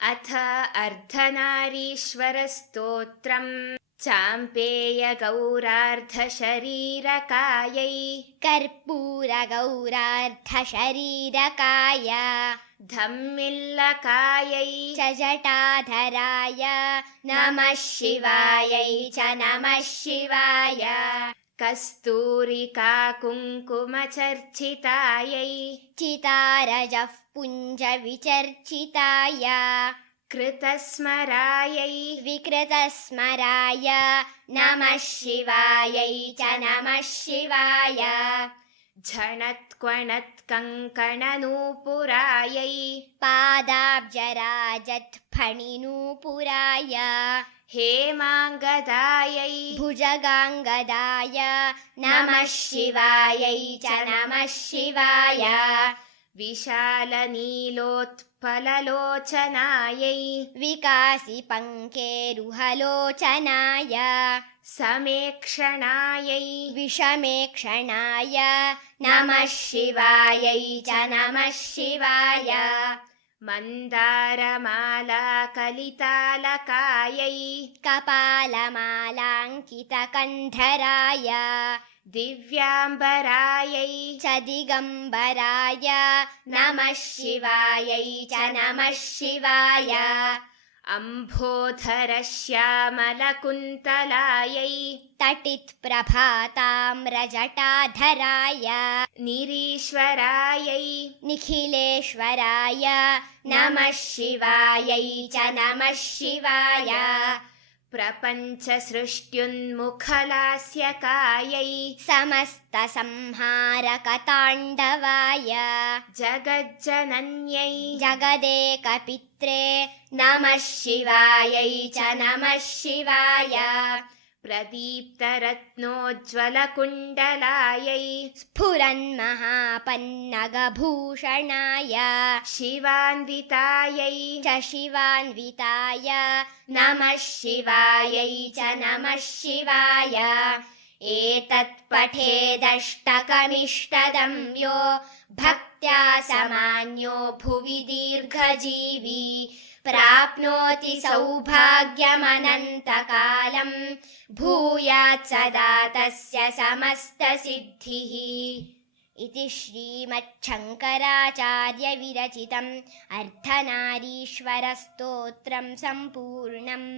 अथ अर्धनारीश्वरस्तोत्रम् चाम्पेयगौरार्धशरीरकायै कर्पूरगौरार्धशरीरकाय धम्मिल्लकायै च जटाधराय नमः शिवायै च नमः शिवाय कस्तूरिकाकुङ्कुमचर्चितायै चितारजः पुञ्जविचर्चिताय कृतस्मरायै विकृतस्मराय नमः शिवायै च नमः शिवाय झणत्क्वणत्कङ्कणनूपुरायै पादाब्जराजत्फणिनूपुराय हेमाङ्गदायै भुजगाङ्गदाय नमः शिवायै च नमः शिवाय विशालनीलोत्पललोचनायै विकासिपङ्केरुहलोचनाय समेक्षणायै विषमेक्षणाय नमः शिवायै च नमः शिवाय मन्दारमालाकलितालकायै कपालमालाङ्कितकन्धराय दिव्याम्बरायै च दिगम्बराय नमः शिवायै च नमः शिवाय अम्भोधरश्यामलकुन्तलायै तटित्प्रभाताम्रजटाधराय निरीश्वरायै निखिलेश्वराय नमः शिवायै च नमः शिवाय प्रपञ्चसृष्ट्युन्मुखलास्यकायै समस्तसंहारकताण्डवाय जगज्जनन्यै जगदेकपित्रे नमः शिवायै च नमः शिवाय प्रदीप्तरत्नोज्ज्वलकुण्डलायै स्फुरन्महापन्नगभूषणाय शिवान्वितायै च शिवान्विताय नमः शिवायै च नमः शिवाय एतत् पठेदष्टकमिष्टदं यो भक्त्या समान्यो भुवि दीर्घजीवी प्राप्नोति सौभाग्यमनन्तकालं भूयात् सदा तस्य समस्तसिद्धिः इति श्रीमच्छङ्कराचार्यविरचितम् अर्धनारीश्वरस्तोत्रं सम्पूर्णम्।